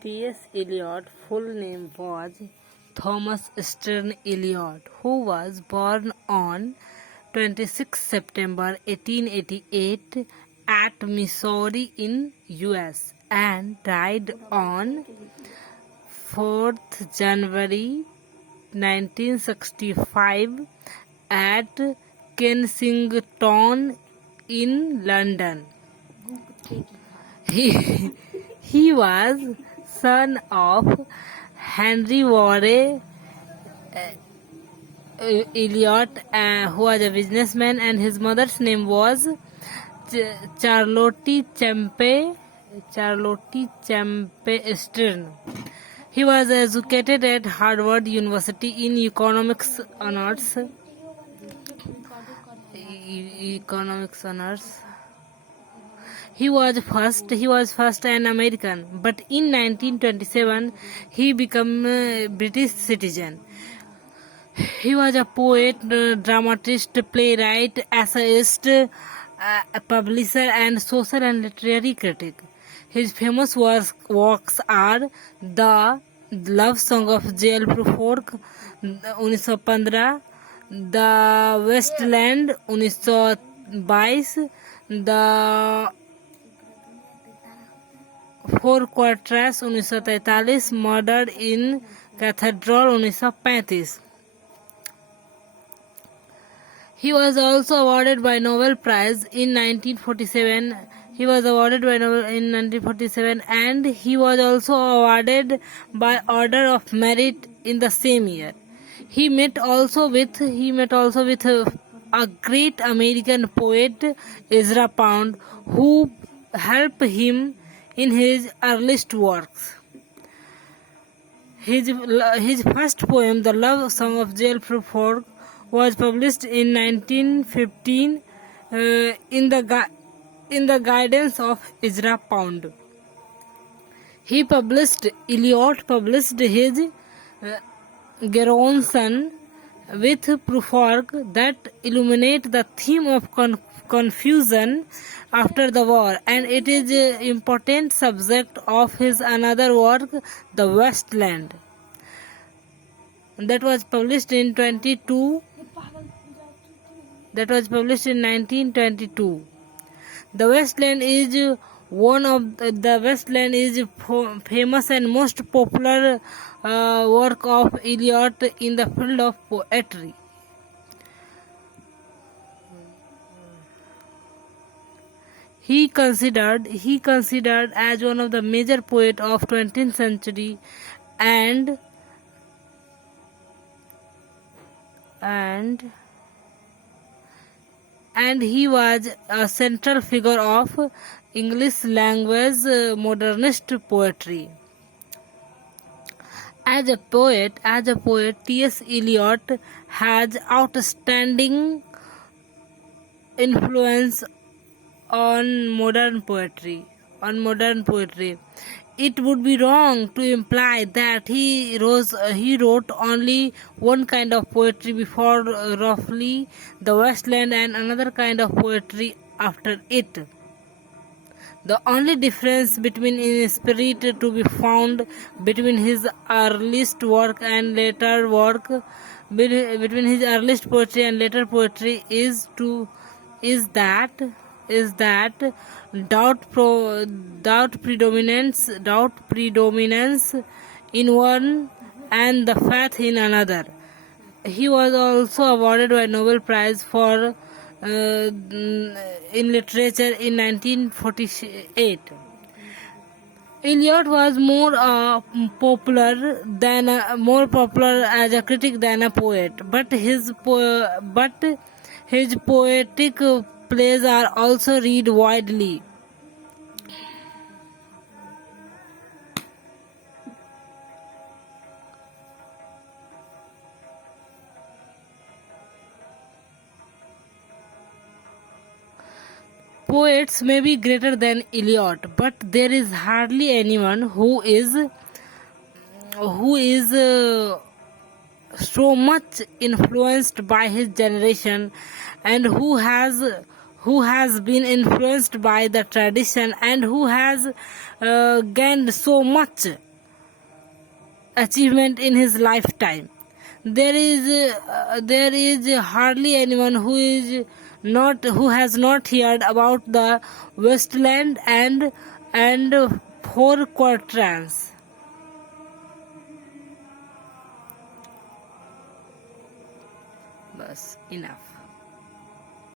T.S. Eliot full name was Thomas Stern Eliot, who was born on 26 September 1888 at Missouri in US and died on 4th January 1965 at Kensington in London. He, he was son of Henry Warren Eliot, who was a businessman, and his mother's name was Charlotte Champe Stern. He was educated at Harvard University in economics honors. He was first an American, but in 1927 he became a British citizen. He was a poet, dramatist, playwright, essayist, publisher, and social and literary critic. His famous works are The Love Song of Jailproof Fork 1915, The Westland 1922, The Four Quarters 1943, Murder in Cathedral 1935. He was also awarded by Nobel Prize in 1947. He was awarded by Nobel in 1947, and he was also awarded by Order of Merit in the same year. He met also with a great American poet, Ezra Pound, who helped him in his earliest works. His first poem, The Love Song of Jailproof Fork, was published in 1915 in the guidance of Ezra Pound. Eliot published his Geronson with Proofork that illuminate the theme of confusion after the war, and it is an important subject of his another work, The Westland, that was published in 1922. The Westland is famous and most popular work of Eliot in the field of poetry. He considered as one of the major poets of 20th century and he was a central figure of English language modernist poetry. As a poet, T.S. Eliot has outstanding influence on modern poetry. It would be wrong to imply that he wrote only one kind of poetry before roughly The Westland and another kind of poetry after it. The only difference in spirit to be found between his earliest work and later work, between his earliest poetry and later poetry is that doubt predominance in one and the faith in another. He was also awarded by Nobel Prize for in literature in 1948. Eliot was more popular as a critic than a poet, but his poetic plays are also read widely. Poets may be greater than Eliot, but there is hardly anyone who is so much influenced by his generation and who has who has been influenced by the tradition and who has gained so much achievement in his lifetime. There is hardly anyone who has not heard about the Westland and four quatrains. Bas, enough.